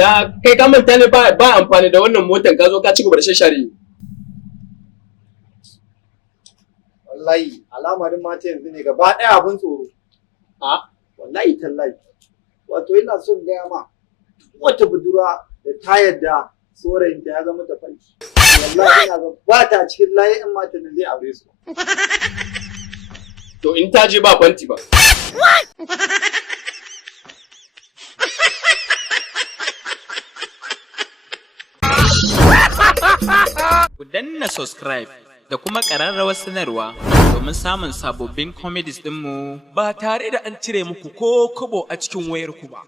Ya kai ka manta ne ba amfani da wannan motar ka zo ka ci gaba da shashare. Wallahi alamarin mata yanzu ne gaba ɗaya abin tsoro. A wallahi tallahi. Wato ina son gaya ma wata budurwa da ta yarda saurayinta ya zama ta fanki. Wallahi ina ga ba ta cikin layin in mata da zai aure su. To in ta je ba fanti ba. Ku danna subscribe da kuma ƙararrawar sanarwa domin samun sababbin comedies ɗinmu ba tare da an cire muku ko kobo a cikin wayarku ba.